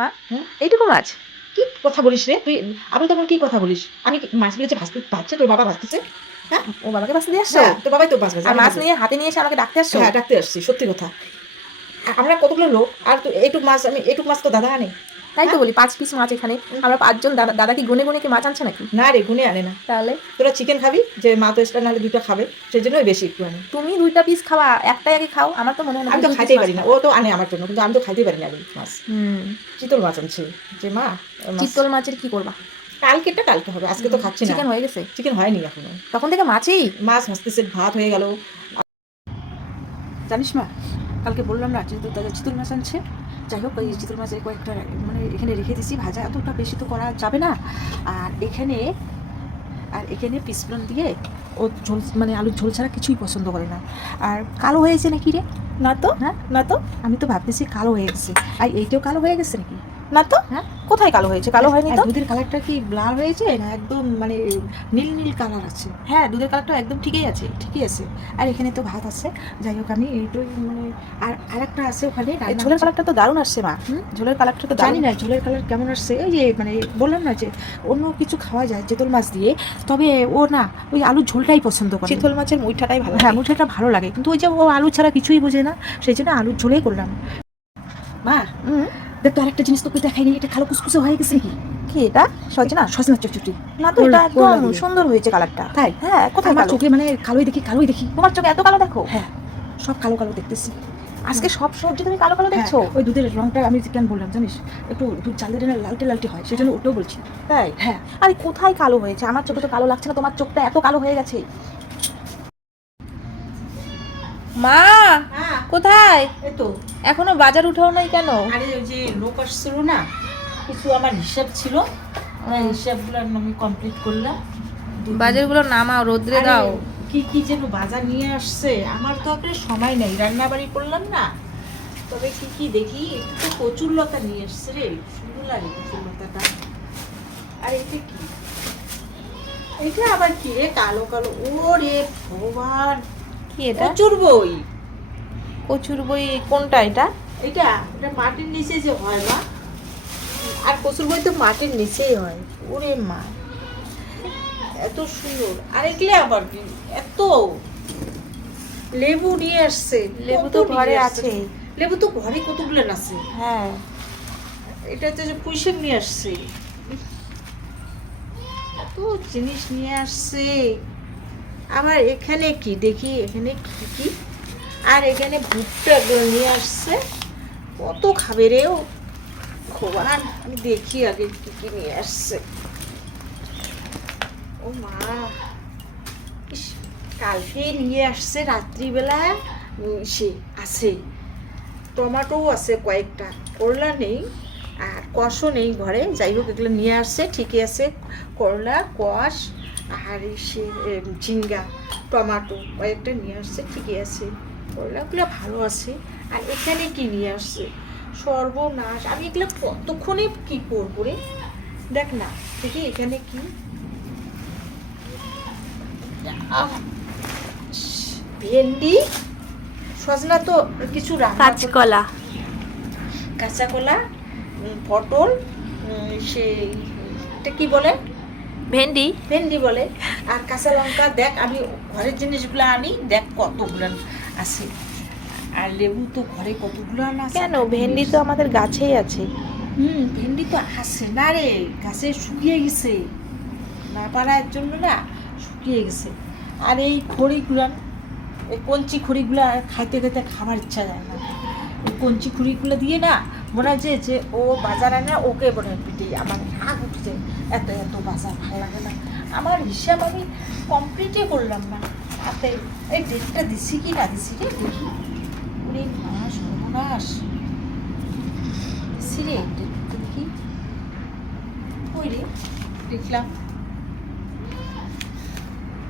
মা এইটুকু মাছ? কি কথা বলিস রে তুই? আবার তখন কি কথা বলিস? আমি মাছগুলো যে ভাজছে তোর বাবা ভাজতেছে। হ্যাঁ, ও বাবাকে বাঁচতে দিয়ে আসছো? তোর বাবাই তো মাছ ভাজে। আর মাছ নিয়ে হাতে নিয়ে এসে আমাকে ডাকতে আসছো? হ্যাঁ, ডাকতে আসছি, সত্যি কথা। আমরা কতগুলো লোক, আর তো এইটুক মাছ তো দাদা আনে। তাই তো বলি 5 পিস মাছ এখানে, আমরা 5 জন। দাদা কি গুনে গুনে কি মাছ আনছে নাকি? না রে, গুনে আনে না। তাহলে তোরা চিকেন খাবি, যে মা তো এক্সট্রা নাহলে 2টা খাবে, সেই জন্যই বেশি একটু আনে। তুমি 2টা পিস খাওয়া, একটাই আগে খাও। আমার তো মনে হয় না আমি তো খাইতেই পারি না, ও তো আনে আমার জন্য, কিন্তু আমি তো খাইতেই পারি না মাছ। চিতল মাছ আনছে যে মা। চিতল মাছের কি করবা? কালকে হবে, আজকে তো খাচ্ছি না। চিকেন হয়ে গেছে? চিকেন হয়নি এখনো, তখন থেকে মাছই। মাছ ভাজতেছে, ভাত হয়ে গেল। জানিস মা, কালকে বললাম না যেহেতু দাদা চিতল মাছ আনছে, যাই হোক ওই চিতল মাছ কয়েকটা মানে এখানে রেখে দিছি, ভাজা এতটা বেশি তো করা যাবে না। আর এখানে পিসফোড়ন দিয়ে ও ঝোল, মানে আলুর ঝোল ছাড়া কিছুই পছন্দ করে না। আর কালো হয়েছে নাকি রে? না তো, হ্যাঁ না তো, আমি তো ভাবতেছি কালো হয়ে গেছে। আর এইটাও কালো হয়ে গেছে নাকি? না তো, হ্যাঁ কোথায় কালো হয়েছে? কালো হয়নি তো। দুধের কালারটা কি ব্লার হয়েছে না একদম মানে নীল নীল কালার আছে? হ্যাঁ, দুধের কালারটা একদম ঠিকই আছে। আর এখানে তো ভাত আছে, যাই হোক আমি এইটাই মানে। আর আরেকটা আছে ওখানে, ঝোলের কালারটা তো দারুণ আসছে মা। ঝোলের কালারটা তো জানি না ঝোলের কালার কেমন আসছে। ওই যে মানে বললাম না যে অন্য কিছু খাওয়া যায় চিতল মাছ দিয়ে, তবে ও না ওই আলুর ঝোলটাই পছন্দ করে। চিতল মাছের মুইঠাটাই ভালো, হ্যাঁ মুইঠাটা ভালো লাগে, কিন্তু ওই যে ও আলু ছাড়া কিছুই বোঝে না, সেই জন্য আলুর ঝোলেই করলাম। মা দেখ তো আরেকটা জিনিস তোকে দেখাইনি, এটা কালো কুচকুচে হয়ে গেছে নাকি? কি এটা? সজনা চচ্চড়ি না তো, এটা একদম সুন্দর হয়েছে কালারটা। তাই? হ্যাঁ, কোথায় আমার চোখে মানে কালোই দেখি। তোমার চোখে এত কালো দেখো? হ্যাঁ, সব কালো কালো দেখতেছি আজকে। সব সবজি তুমি কালো কালো দেখছো? ওই দুধের রংটা আমি কেন বললাম জানিস, একটু দুধ চাল দিলে না লালটে লালটে হয়, সেই জন্য ওটাও বলছি। তাই? হ্যাঁ। আরে কোথায় কালো হয়েছে? আমার চোখে তো কালো লাগছে না, তোমার চোখটা এত কালো হয়ে গেছে। মা কোথায়? এই তো এখনো বাজার উঠাও নাই কেন? আরে ওই যে লোক আসছিল না, কিছু আমার হিসাব ছিল, হিসাবগুলো আমি কমপ্লিট করলাম। বাজারগুলো নামাও, রোদ্রে দাও। কি যেন বাজার নিয়ে আসছে, আমার তো একটা সময় নেই, রান্না বাড়ি করলাম না। তবে কি দেখি, একটু কচুর লতা নিয়ে আসছে রে, সুন্দর লাগে কচুর লতাটা। আর এটা কি? এটা আবার কি রে, কালো কালো? ওরে ভগবান, কি এটা? কচুর বই কোনটা এটা? এটা মাটির নিচে যে হয় না, আর কচুর বই তো মাটির নিচেই হয়। ওরে মা, এত সুন্দর। আর এগুলো আবার কি এত? লেবু নিয়ে আসছে। লেবু তো ঘরে আছে। লেবু তো ঘরে কতগুলো আছে। হ্যাঁ, এটা তো যে পুঁইশাক নিয়ে আসছে, এত জিনিস নিয়ে আসছে। আবার এখানে কি দেখি, এখানে কি আর এখানে ভুট্টা নিয়ে আসছে। কত খাবে রে ও ভগবান, আমি দেখি আগে কি নিয়ে আসছে। ও মা, কালকে নিয়ে আসছে রাত্রিবেলা। সে আছে টমেটো আছে কয়েকটা, করলা নেই আর কষও নেই ঘরে, যাই হোক এগুলো নিয়ে আসছে ঠিকই আছে। করলা, কষ আর সে ঝিঙ্গা, টমেটো কয়েকটা নিয়ে আসছে, ঠিকই আছে। করলাগুলো ভালো আছে। আর এখানে কি নিয়ে আসছে, সর্বনাশ! আমি এগুলো কতক্ষণে কি করবো রে? দেখ না দেখি এখানে কি। ভেন্ডি, সজনা তো কিছু কাঁচকলা, কাঁচা কলা, পটল, সেই এটা কি বলে, ভেন্ডি বলে, আর কাঁচা লঙ্কা। দেখ আমি ঘরের জিনিসগুলো আনি, দেখ কতগুলো আছে। আর লেবু তো ঘরে কতগুলো আছে। কেন? ভেন্ডি তো আমাদের গাছেই আছে। ভেন্ডি তো আছে না রে, গাছে শুকিয়ে গেছে, না পারার জন্য না শুকিয়ে গেছে। আর এই খড়িগুলো, এই কঞ্চি খড়িগুলো খাইতে খাইতে খাবার ইচ্ছা যায় না। এই কঞ্চি খড়িগুলো দিয়ে না মনে হয় যে ও বাজার আনে, ওকে মনে হয় পিঠে। আমার রাগ উঠছে, এত বাজার ভালো লাগে না। আমার হিসাব আমি কমপ্লিটই করলাম না হাতে। এই ডেটটা দিছি কি না দিছি রে দেখি। ওরে মা, সর্বনাশ! দিছি রে ডেটটা দেখি, ওই রে দেখলাম।